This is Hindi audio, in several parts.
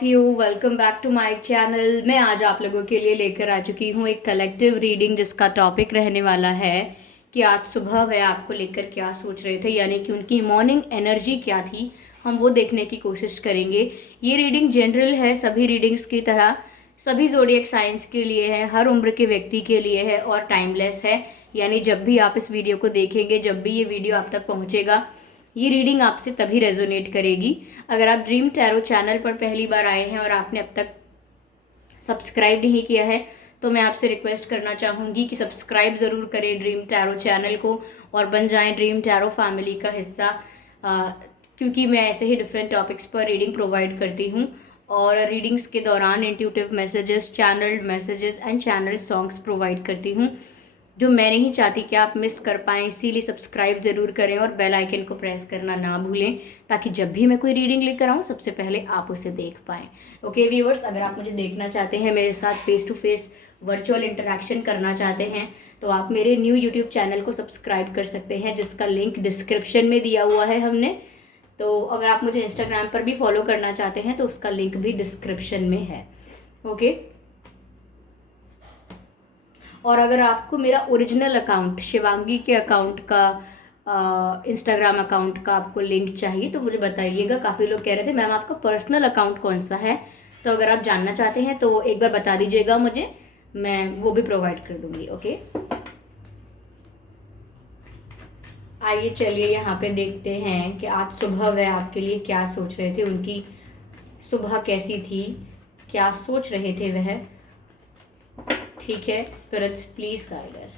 Of you, welcome back to my channel. मैं आज आप लोगों के लिए लेकर आ चुकी हूँ एक कलेक्टिव रीडिंग जिसका टॉपिक रहने वाला है कि आज सुबह वह आपको लेकर क्या सोच रहे थे, यानी कि उनकी मॉर्निंग एनर्जी क्या थी। हम वो देखने की कोशिश करेंगे। ये रीडिंग जनरल है, सभी रीडिंग्स की तरह सभी ज़ोडिएक साइंस के लिए है, हर उम्र के व्यक्ति के लिए है और टाइमलेस है। यानी जब भी आप इस वीडियो को देखेंगे, जब भी ये वीडियो आप तक पहुँचेगा, ये रीडिंग आपसे तभी रेजोनेट करेगी। अगर आप ड्रीम टैरो चैनल पर पहली बार आए हैं और आपने अब तक सब्सक्राइब नहीं किया है तो मैं आपसे रिक्वेस्ट करना चाहूँगी कि सब्सक्राइब ज़रूर करें ड्रीम टैरो चैनल को और बन जाएं ड्रीम टैरो फैमिली का हिस्सा, क्योंकि मैं ऐसे ही डिफरेंट टॉपिक्स पर रीडिंग प्रोवाइड करती हूँ और रीडिंग्स के दौरान intuitive messages, channelled messages and channel songs provide करती हूँ जो मैं नहीं चाहती कि आप मिस कर पाएँ। इसीलिए सब्सक्राइब ज़रूर करें और बेल आइकन को प्रेस करना ना भूलें, ताकि जब भी मैं कोई रीडिंग लेकर आऊँ सबसे पहले आप उसे देख पाएँ। ओके व्यूअर्स, अगर आप मुझे देखना चाहते हैं, मेरे साथ face to face virtual interaction करना चाहते हैं, तो आप मेरे न्यू यूट्यूब चैनल को सब्सक्राइब कर सकते हैं जिसका लिंक डिस्क्रिप्शन में दिया हुआ है हमने। तो अगर आप मुझे इंस्टाग्राम पर भी फॉलो करना चाहते हैं तो उसका लिंक भी डिस्क्रिप्शन में है। ओके, और अगर आपको मेरा ओरिजिनल अकाउंट शिवांगी के अकाउंट का इंस्टाग्राम अकाउंट का आपको लिंक चाहिए तो मुझे बताइएगा। काफ़ी लोग कह रहे थे मैम आपका पर्सनल अकाउंट कौन सा है, तो अगर आप जानना चाहते हैं तो एक बार बता दीजिएगा मुझे, मैं वो भी प्रोवाइड कर दूंगी। ओके, आइए चलिए यहाँ पे देखते हैं कि आज सुबह वह आपके लिए क्या सोच रहे थे, उनकी सुबह कैसी थी, क्या सोच रहे थे वह। ठीक है, spirits please guide us.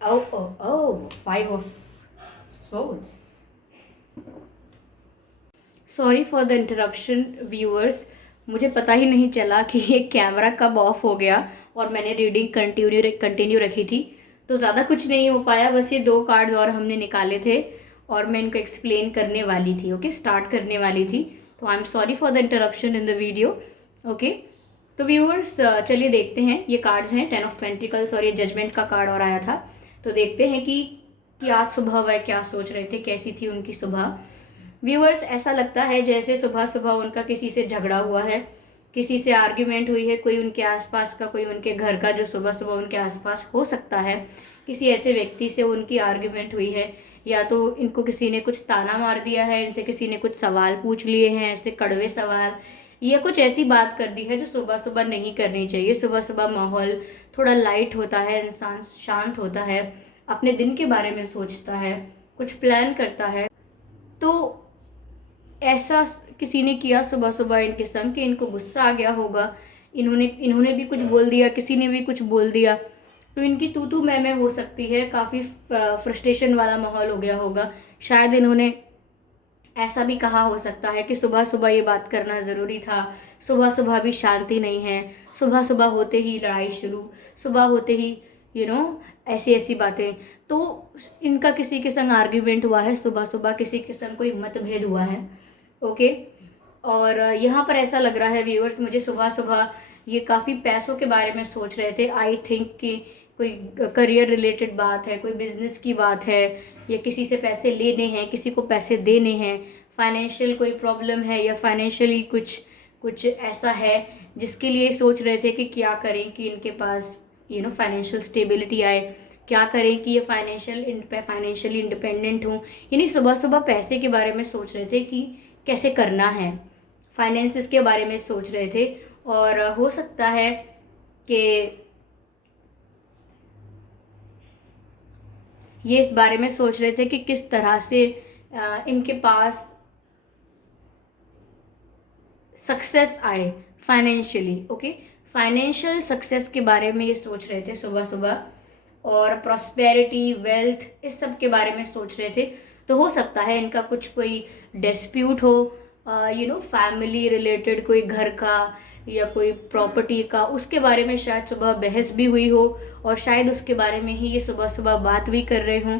Oh oh oh, 5 of swords. Sorry for the interruption viewers, मुझे पता ही नहीं चला कि ये कैमरा कब ऑफ हो गया और मैंने रीडिंग कंटिन्यू रखी थी, तो ज़्यादा कुछ नहीं हो पाया। बस ये 2 कार्ड्स और हमने निकाले थे और मैं इनको एक्सप्लेन करने वाली थी। ओके, स्टार्ट करने वाली थी, तो I am sorry for the interruption in the video. Okay, तो व्यूअर्स चलिए देखते हैं। ये कार्ड्स हैं 10 ऑफ पेंटिकल्स और ये जजमेंट का कार्ड और आया था। तो देखते हैं कि आज सुबह वह क्या सोच रहे थे, कैसी थी उनकी सुबह। व्यूअर्स, ऐसा लगता है जैसे सुबह सुबह उनका किसी से झगड़ा हुआ है, किसी से आर्ग्यूमेंट हुई है, कोई उनके आसपास का, कोई उनके घर का जो सुबह सुबह उनके आसपास हो सकता है, किसी ऐसे व्यक्ति से उनकी आर्ग्यूमेंट हुई है, या तो इनको किसी ने कुछ ताना मार दिया है, इनसे किसी ने कुछ सवाल पूछ लिए हैं, ऐसे कड़वे सवाल, या कुछ ऐसी बात कर दी है जो सुबह सुबह नहीं करनी चाहिए। सुबह सुबह माहौल थोड़ा लाइट होता है, इंसान शांत होता है, अपने दिन के बारे में सोचता है, कुछ प्लान करता है। तो ऐसा किसी ने किया सुबह सुबह इनके संग कि इनको गुस्सा आ गया होगा, इन्होंने भी कुछ बोल दिया, किसी ने भी कुछ बोल दिया, तो इनकी तू तू मैं हो सकती है। काफ़ी फ्रस्ट्रेशन वाला माहौल हो गया होगा। शायद इन्होंने ऐसा भी कहा हो सकता है कि सुबह सुबह ये बात करना ज़रूरी था, सुबह सुबह भी शांति नहीं है, सुबह सुबह होते ही लड़ाई शुरू, सुबह होते ही ऐसी ऐसी बातें। तो इनका किसी के संग आर्ग्यूमेंट हुआ है, सुबह सुबह किसी के संग कोई मतभेद हुआ है। ओके, और यहाँ पर ऐसा लग रहा है व्यूअर्स, मुझे सुबह सुबह ये काफ़ी पैसों के बारे में सोच रहे थे। आई थिंक कि कोई करियर रिलेटेड बात है, कोई बिजनेस की बात है, या किसी से पैसे लेने हैं, किसी को पैसे देने हैं, फाइनेंशियल कोई प्रॉब्लम है, या फाइनेंशियली कुछ ऐसा है जिसके लिए सोच रहे थे कि क्या करें कि इनके पास फाइनेंशियल स्टेबिलिटी आए, क्या करें कि ये फाइनेंशियली इंडिपेंडेंट हूँ। यानी सुबह सुबह पैसे के बारे में सोच रहे थे कि कैसे करना है, फाइनेंसिस के बारे में सोच रहे थे। और हो सकता है कि ये इस बारे में सोच रहे थे कि किस तरह से इनके पास सक्सेस आए फाइनेंशियली। ओके, फाइनेंशियल सक्सेस के बारे में ये सोच रहे थे सुबह सुबह, और प्रॉस्पेरिटी, वेल्थ, इस सब के बारे में सोच रहे थे। तो हो सकता है इनका कोई डिस्प्यूट हो, फैमिली रिलेटेड, कोई घर का या कोई प्रॉपर्टी का, उसके बारे में शायद सुबह बहस भी हुई हो, और शायद उसके बारे में ही ये सुबह सुबह बात भी कर रहे हों।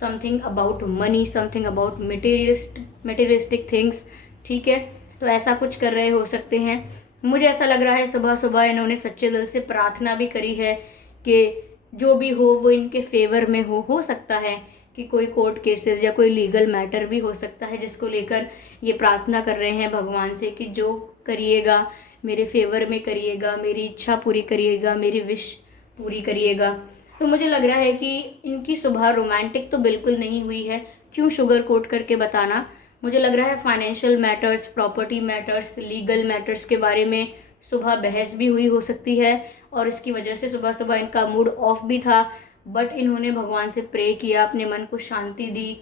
Something about money, something about materialistic things. ठीक है, तो ऐसा कुछ कर रहे हो सकते हैं। मुझे ऐसा लग रहा है सुबह सुबह इन्होंने सच्चे दिल से प्रार्थना भी करी है कि जो भी हो वो इनके फेवर में हो सकता है कि कोई कोर्ट केसेस या कोई लीगल मैटर भी हो सकता है जिसको लेकर ये प्रार्थना कर रहे हैं भगवान से कि जो करिएगा मेरे फेवर में करिएगा, मेरी इच्छा पूरी करिएगा, मेरी विश पूरी करिएगा। तो मुझे लग रहा है कि इनकी सुबह रोमांटिक तो बिल्कुल नहीं हुई है। क्यों शुगर कोट करके बताना। मुझे लग रहा है financial matters, property matters, legal matters के बारे में सुबह बहस भी हुई हो सकती है और इसकी वजह से सुबह सुबह इनका मूड ऑफ भी था, बट इन्होंने भगवान से प्रे किया, अपने मन को शांति दी।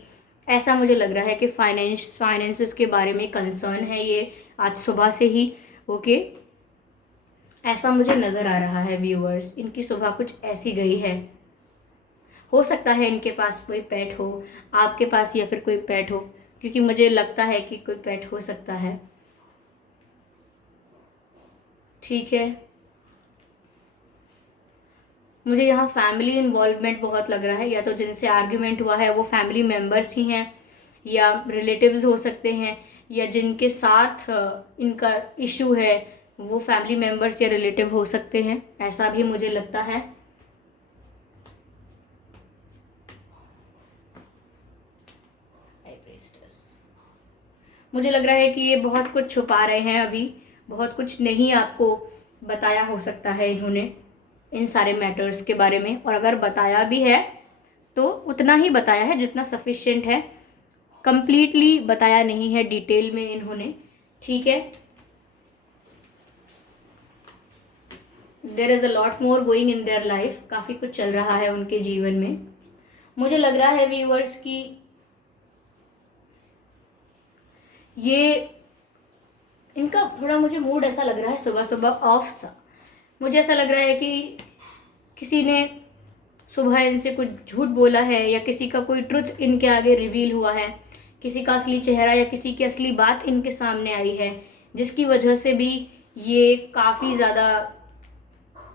ऐसा मुझे लग रहा है कि फाइनेंसेस के बारे में कंसर्न है ये आज सुबह से ही। ओके, ऐसा मुझे नज़र आ रहा है व्यूअर्स। इनकी सुबह कुछ ऐसी गई है। हो सकता है इनके पास कोई पेट हो, आपके पास या फिर कोई पेट हो, क्योंकि मुझे लगता है कि कोई पेट हो सकता है। ठीक है, मुझे यहाँ फैमिली इन्वॉल्वमेंट बहुत लग रहा है। या तो जिनसे आर्ग्यूमेंट हुआ है वो फैमिली मेम्बर्स ही हैं या रिलेटिव्स हो सकते हैं, या जिनके साथ इनका इशू है वो फैमिली मेम्बर्स या रिलेटिव हो सकते हैं, ऐसा भी मुझे लगता है। मुझे लग रहा है कि ये बहुत कुछ छुपा रहे हैं, अभी बहुत कुछ नहीं आपको बताया हो सकता है इन्होंने इन सारे मैटर्स के बारे में, और अगर बताया भी है तो उतना ही बताया है जितना सफिशिएंट है, कंप्लीटली बताया नहीं है डिटेल में इन्होंने। ठीक है, there is a lot more going in their life, काफ़ी कुछ चल रहा है उनके जीवन में। मुझे लग रहा है व्यूअर्स की ये इनका थोड़ा मुझे मूड ऐसा लग रहा है सुबह सुबह ऑफ सा। मुझे ऐसा लग रहा है कि किसी ने सुबह इनसे कुछ झूठ बोला है या किसी का कोई ट्रुथ इनके आगे रिवील हुआ है, किसी का असली चेहरा या किसी की असली बात इनके सामने आई है, जिसकी वजह से भी ये काफ़ी ज़्यादा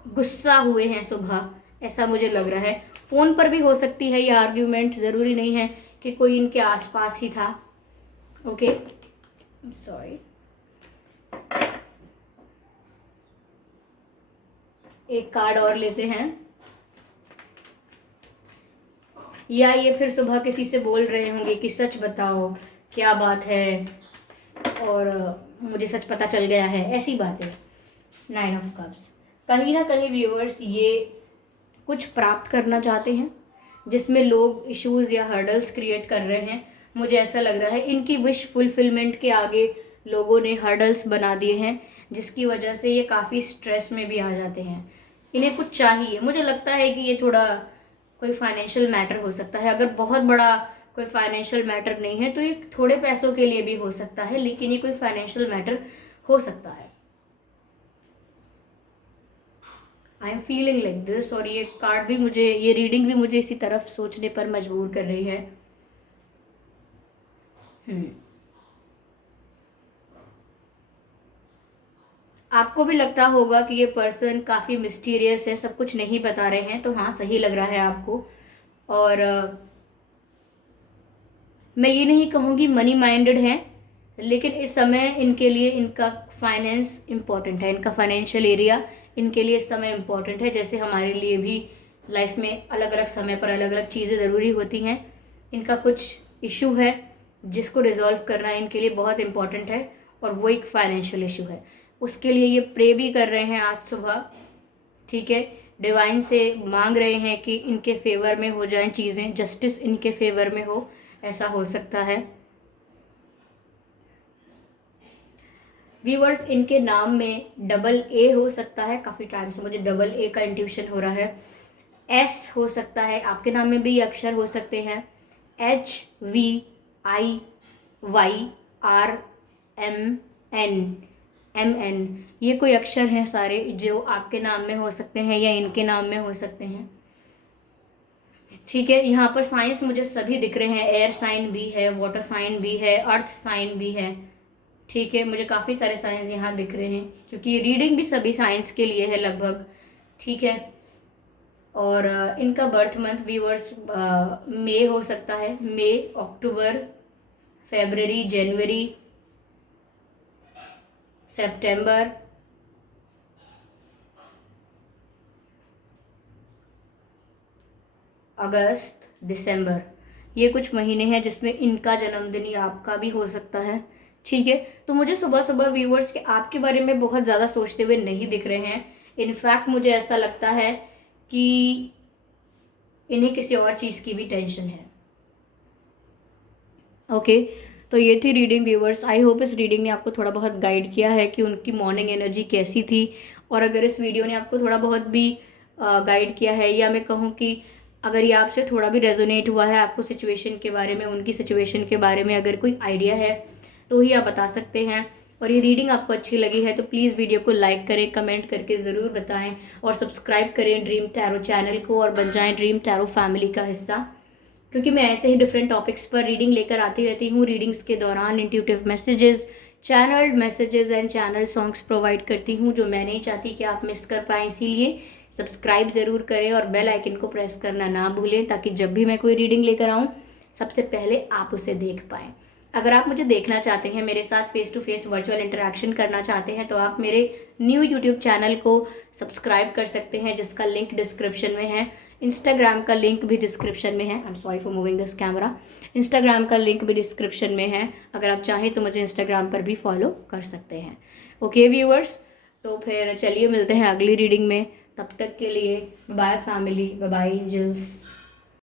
गुस्सा हुए हैं सुबह, ऐसा मुझे लग रहा है। फ़ोन पर भी हो सकती है ये आर्ग्यूमेंट, ज़रूरी नहीं है कि कोई इनके आसपास ही था। ओके, सॉरी, एक कार्ड और लेते हैं। या ये फिर सुबह किसी से बोल रहे होंगे कि सच बताओ क्या बात है, और मुझे सच पता चल गया है, ऐसी बात है। 9 ऑफ कप्स, कहीं ना कहीं व्यूअर्स ये कुछ प्राप्त करना चाहते हैं जिसमें लोग इश्यूज या हर्डल्स क्रिएट कर रहे हैं। मुझे ऐसा लग रहा है इनकी विश फुलफिलमेंट के आगे लोगों ने हर्डल्स बना दिए हैं, जिसकी वजह से ये काफ़ी स्ट्रेस में भी आ जाते हैं। इन्हें कुछ चाहिए, मुझे लगता है कि ये थोड़ा कोई फाइनेंशियल मैटर हो सकता है। अगर बहुत बड़ा कोई फाइनेंशियल मैटर नहीं है तो ये थोड़े पैसों के लिए भी हो सकता है, लेकिन ये कोई फाइनेंशियल मैटर हो सकता है। I am feeling like this, और ये कार्ड भी मुझे, ये रीडिंग भी मुझे इसी तरफ सोचने पर मजबूर कर रही है। आपको भी लगता होगा कि ये पर्सन काफ़ी मिस्टीरियस है, सब कुछ नहीं बता रहे हैं, तो हाँ सही लग रहा है आपको। और मैं ये नहीं कहूँगी मनी माइंडेड है, लेकिन इस समय इनके लिए इनका फाइनेंस इम्पॉर्टेंट है, इनका फाइनेंशियल एरिया इनके लिए इस समय इम्पॉर्टेंट है। जैसे हमारे लिए भी लाइफ में अलग अलग समय पर अलग अलग चीज़ें ज़रूरी होती हैं, इनका कुछ इशू है जिसको रिजॉल्व करना इनके लिए बहुत इम्पॉर्टेंट है, और वो एक फाइनेंशियल इशू है। उसके लिए ये प्रे भी कर रहे हैं आज सुबह। ठीक है, डिवाइन से मांग रहे हैं कि इनके फेवर में हो जाएं चीज़ें, जस्टिस इनके फेवर में हो, ऐसा हो सकता है। व्यूअर्स, इनके नाम में डबल ए हो सकता है, काफ़ी टाइम से मुझे डबल ए का इंट्यूशन हो रहा है। एस हो सकता है, आपके नाम में भी अक्षर हो सकते हैं, HVIYRMN, MN, ये कोई अक्षर हैं सारे जो आपके नाम में हो सकते हैं या इनके नाम में हो सकते हैं। ठीक है, यहाँ पर साइंस मुझे सभी दिख रहे हैं, एयर साइन भी है, वाटर साइन भी है, अर्थ साइन भी है। ठीक है, मुझे काफ़ी सारे साइंस यहाँ दिख रहे हैं क्योंकि ये रीडिंग भी सभी साइंस के लिए है लगभग। ठीक है, और इनका बर्थ मंथ व्यूअर्स मई हो सकता है, मई, अक्टूबर, फरवरी, जनवरी, सितंबर, अगस्त, दिसंबर, ये कुछ महीने हैं जिसमें इनका जन्मदिन या आपका भी हो सकता है, ठीक है। तो मुझे सुबह सुबह व्यूअर्स के आपके बारे में बहुत ज़्यादा सोचते हुए नहीं दिख रहे हैं। इनफैक्ट मुझे ऐसा लगता है कि इन्हें किसी और चीज़ की भी टेंशन है। ओके, तो ये थी रीडिंग व्यूअर्स। आई होप इस रीडिंग ने आपको थोड़ा बहुत गाइड किया है कि उनकी मॉर्निंग एनर्जी कैसी थी। और अगर इस वीडियो ने आपको थोड़ा बहुत भी गाइड किया है, या मैं कहूँ कि अगर ये आपसे थोड़ा भी रेजोनेट हुआ है, आपको सिचुएशन के बारे में, उनकी सिचुएशन के बारे में अगर कोई आइडिया है तो ही आप बता सकते हैं। और ये रीडिंग आपको अच्छी लगी है तो प्लीज़ वीडियो को लाइक करें, कमेंट करके ज़रूर बताएं, और सब्सक्राइब करें ड्रीम टैरो चैनल को और बन जाएं ड्रीम टैरो फैमिली का हिस्सा, क्योंकि मैं ऐसे ही डिफरेंट टॉपिक्स पर रीडिंग लेकर आती रहती हूँ। रीडिंग्स के दौरान intuitive messages, channel messages and channel songs provide करती हूँ जो मैं नहीं चाहती कि आप मिस कर पाएँ। इसीलिए सब्सक्राइब ज़रूर करें और बेल आइकन को प्रेस करना ना भूलें, ताकि जब भी मैं कोई रीडिंग लेकर आऊँ सबसे पहले आप उसे देख पाएँ। अगर आप मुझे देखना चाहते हैं, मेरे साथ face to face virtual interaction करना चाहते हैं, तो आप मेरे न्यू यूट्यूब चैनल को सब्सक्राइब कर सकते हैं, जिसका लिंक डिस्क्रिप्शन में है। इंस्टाग्राम का लिंक भी डिस्क्रिप्शन में है। I am sorry for moving this camera. Instagram का लिंक भी डिस्क्रिप्शन में है। अगर आप चाहें तो मुझे इंस्टाग्राम पर भी फॉलो कर सकते हैं। ओके व्यूअर्स, तो फिर चलिए मिलते हैं अगली रीडिंग में। तब तक के लिए बाय फैमिली, बाय एंजल्स।